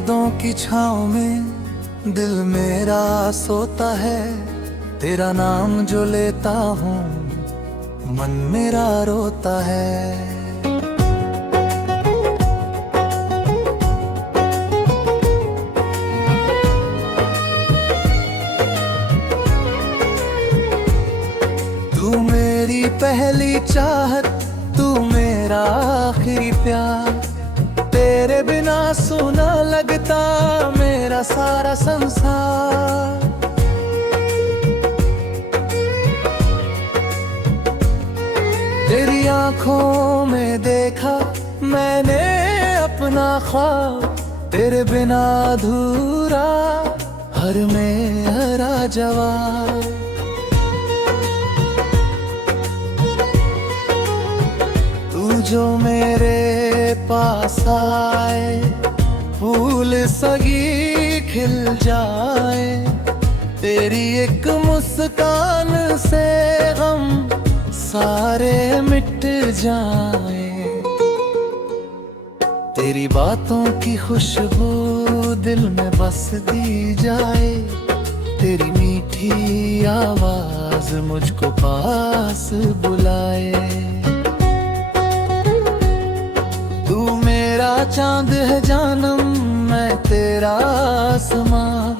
यादों की छाँव में दिल मेरा सोता है। तेरा नाम जो लेता हूँ मन मेरा रोता है। तू मेरी पहली चाहत, तू मेरा आखिरी प्यार। तेरे बिना सुना लगता मेरा सारा संसार। तेरी आंखों में देखा मैंने अपना ख्वाब। तेरे बिना अधूरा हर मेरा जवाब। जो मेरे पास आए फूल सगी खिल जाए। तेरी एक मुस्कान से गम सारे मिट जाए। तेरी बातों की खुशबू दिल में बस दी जाए। तेरी मीठी आवाज मुझको पास बुलाए। तू मेरा चांद है जानम, मैं तेरा आसमां।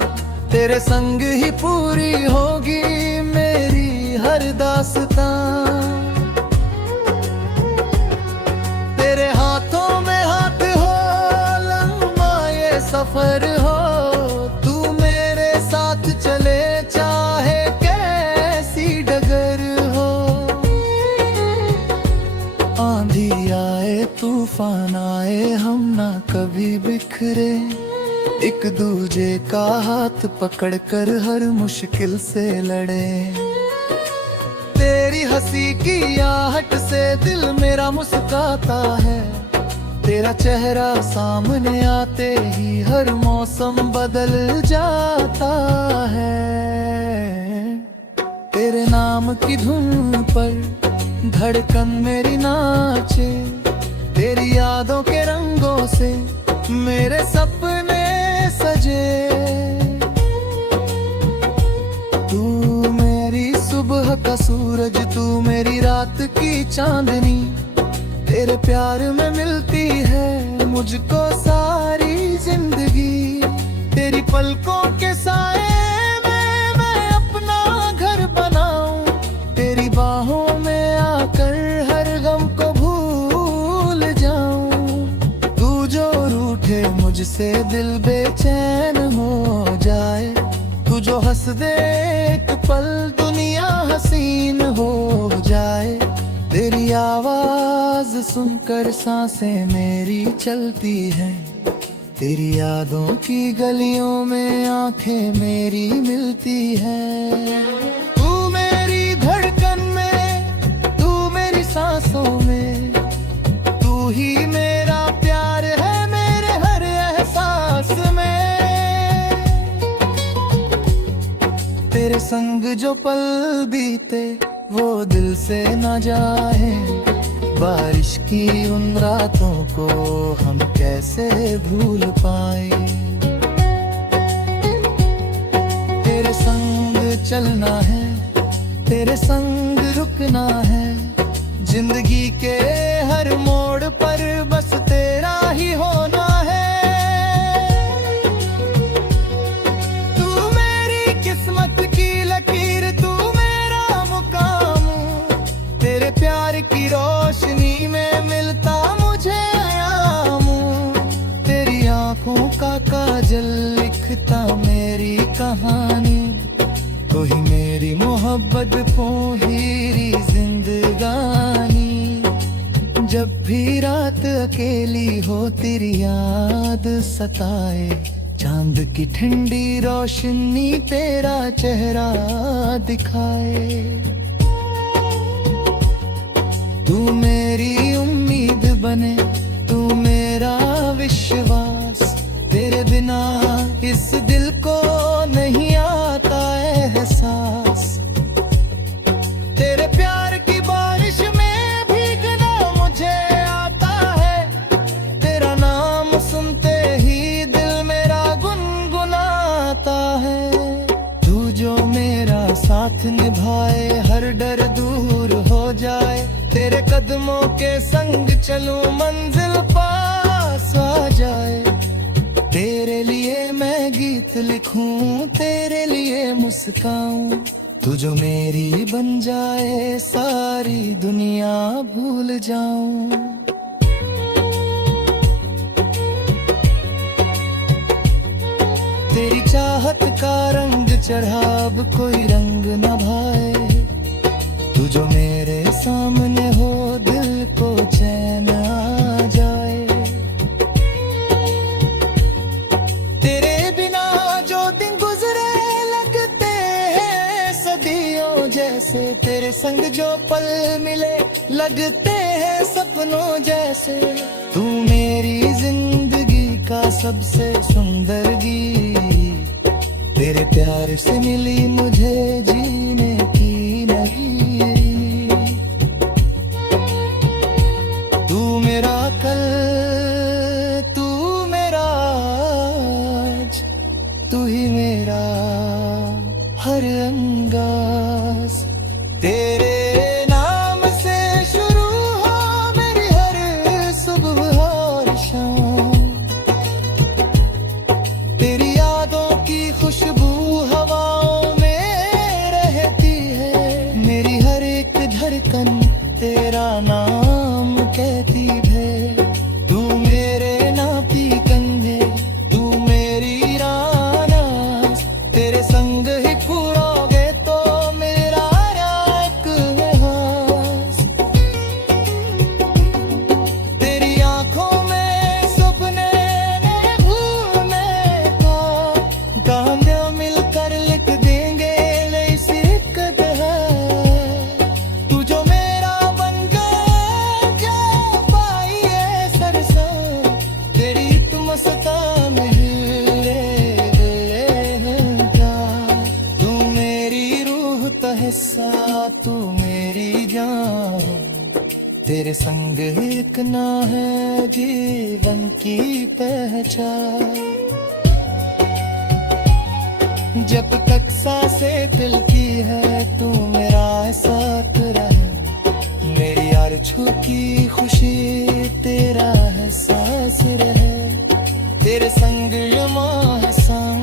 तेरे संग ही पूरी होगी मेरी हर दास्तां। तेरे हाथों में हाथ हो लम्हा ये सफर हो। तू मेरे साथ चले चाहे कैसी डगर हो। आंधी आए तूफान आए हम ना कभी बिखरे। एक दूजे का हाथ पकड़कर हर मुश्किल से लड़े। तेरी हंसी की आहट से दिल मेरा मुस्कुराता है। तेरा चेहरा सामने आते ही हर मौसम बदल जाता है। तेरे नाम की धुन पर धड़कन मेरी नाचे। तेरी यादों के रंगों से मेरे सपने सजे। तू मेरी सुबह का सूरज, तू मेरी रात की चांदनी। तेरे प्यार में मिलती है मुझको सारी जिंदगी। तेरी पलकों के साए में मैं अपना घर बनाऊं। तेरी बाहों में आकर हर गम को भूल जाऊं। तू जो रूठे मुझसे दिल बेचैन हो जाए। तू जो हंस दे एक पल दुनिया हसीन हो जाए। तेरी आवाज सुनकर सांसें मेरी चलती है। तेरी यादों की गलियों में आंखें मेरी मिलती है। तू मेरी धड़कन में, तू मेरी सांसों में। तू ही मेरा प्यार है मेरे हर एहसास में। तेरे संग जो पल बीते वो दिल से न जाए। बारिश की उन रातों को हम कैसे भूल पाए। तेरे संग चलना है, तेरे संग रुकना है। जिंदगी के हर मोड़ पर बस तेरा ही होना है। तू मेरी किस्मत की लकीर, तू मेरा मुकाम। तेरे प्यार की रोशनी में मिलता मुझे आयाम। तेरी आंखों का काजल लिखता मेरी कहानी। तो ही मेरी मोहब्बत को हीरी जिंदगानी। जब भी रात अकेली हो तेरी याद सताए। चांद की ठंडी रोशनी तेरा चेहरा दिखाए। तू मेरी उम्मीद बने, तू मेरा विश्वास। तेरे बिना इस दिल को नहीं आता एहसास। तेरे प्यार की बारिश में भीगना मुझे आता है। तेरा नाम सुनते ही दिल में डर दूर हो जाए, तेरे कदमों के संग चलूं मंजिल पास आ जाए। तेरे लिए मैं गीत लिखूं, तेरे लिए मुस्काऊं, तू जो मेरी बन जाए सारी दुनिया भूल जाऊं। तेरी चाहत का रंग चढ़ा अब कोई रंग न भाए, तू जो मेरे सामने हो दिल को चैन आ जाए। तेरे बिना जो दिन गुजरे लगते हैं सदियों जैसे, तेरे संग जो पल मिले लगते हैं सपनों जैसे। तू मेरी जिंदगी का सबसे सुंदर गीत, तेरे प्यार से मिली मुझे जीने की नई। तू मेरा कल, तू मेरा आज, तू ही मेरा हर अंगाज। तेरे नाम से शुरू हो मेरी हर सुबह और शाम, तेरी यादों की खुशबू हवाओं में रहती है, मेरी हर एक धड़कन तेरा नाम कहती है। तू मेरे नाती कंधे, तू मेरी राना, तेरे संग ही फूलोगे तो मेरा एक हास। तेरी आंखों में सपने भूलने का, काम मिलकर लिख देंगे नई सिकत है। तू जो मेरा बन गया क्या पाइए सरसा, तेरी तुम सतान हिले क्या। तू मेरी रूह का हिस्सा, तू मेरी जान, तेरे संग एक ना है जीवन की पहचान। जब तक सांसें चलती है तू मेरा साथ रहे, मेरी आरज़ू की खुशी तेरा एहसास रहे। तेरे संग ये मौसम